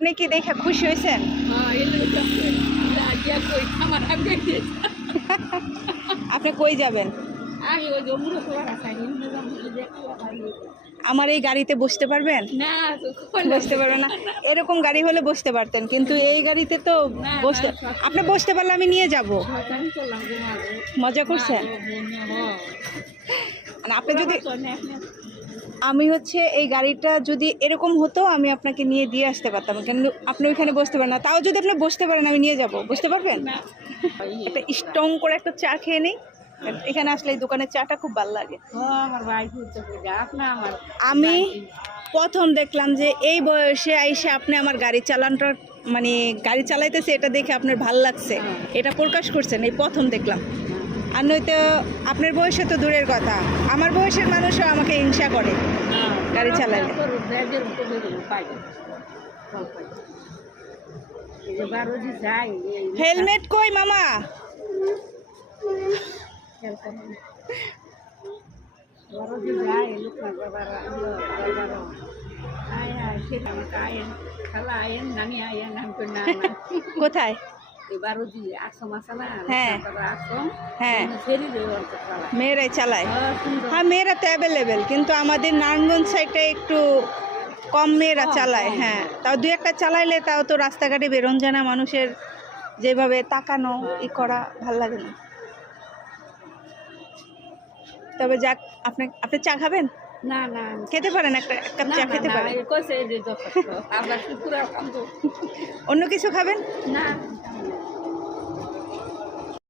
আপনি কি দেখে খুশি হয়েছেন? আপনি কই যাবেন? আমার এই গাড়িতে বসতে পারবেন? বসতে পারবেন না? এরকম গাড়ি হলে বসতে পারতেন, কিন্তু এই গাড়িতে তো বসতে, আপনি বসতে পারলে আমি নিয়ে যাব। মজা করছেন? আপনি যদি, আমি হচ্ছে এই গাড়িটা যদি এরকম হতো আমি আপনাকে নিয়ে দিয়ে আসতে পারতাম, কিন্তু আপনি ওইখানে বসতে পারেন না। তাও যদি আপনি বসতে পারেন আমি নিয়ে যাব, বসতে পারবেন? একটা স্ট্রং করে একটা চা খেয়ে নিই। এখানে আসলে এই দোকানের চাটা খুব ভালো লাগে। আমি প্রথম দেখলাম যে এই বয়সে আইসে আপনি আমার গাড়ি চালানটা, মানে গাড়ি চালাইতেছে, এটা দেখে আপনার ভাল লাগছে, এটা প্রকাশ করছেন, এই প্রথম দেখলাম। আর নয়তো আপনার বয়সে তো দূরের কথা, আমার বয়সের মানুষও আমাকে হিংসা করে গাড়ি চালাইলে। হেলমেট কই মামা? কোথায়? হ্যাঁ হ্যাঁ, মেয়েরাই চালায়। হ্যাঁ, মেয়েরা তো অ্যাভেলেবেল, কিন্তু আমাদের নারায়ণগঞ্জ সাইডে একটু কম মেয়েরা চালায়। হ্যাঁ, তাও দু একটা চালাইলে তাও তো রাস্তাঘাটে বেরোন যায় না, মানুষের যেভাবে তাকানো ই করা ভাল লাগে না। তবে যাক, আপনি চা খাবেন? না না, খেতে পারেন, একটা কাপ চা খেতে পারেন। কইছে যে যথেষ্ট, আবার শুকুর আলহামদুলিল্লাহ। অন্য কিছু খাবেন? না।